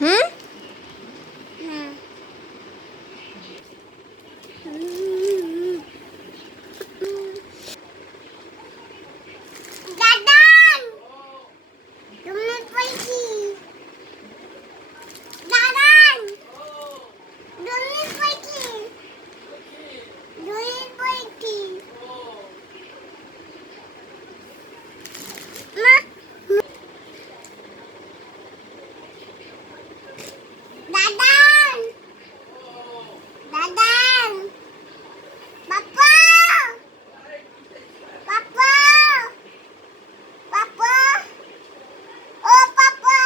হুম? হ্যাঁ। দাদান তুমি বলছি দাদান তুমি বলছি তুমি বলছি মা দাদান দাদান পাপা পাপা পাপা ও পাপা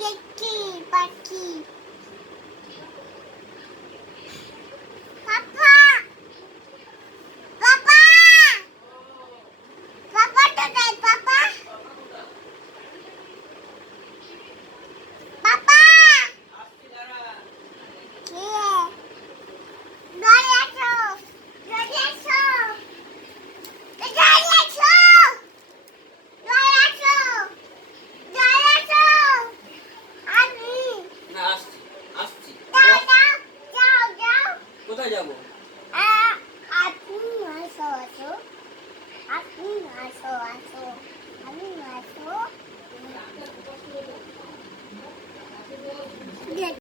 দেখি পাখি পাপা পাপা পাপা কোথায় পাপা পাপা কে দৌড়ে আসো দৌড়ে আসো দৌড়ে আসো দৌড়ে আসো দৌড়ে আসো আমি না আসছি আসছি দাদা যাও যাও কোথায় যাবো? আপনি আসো আসো আপনি আসো আসো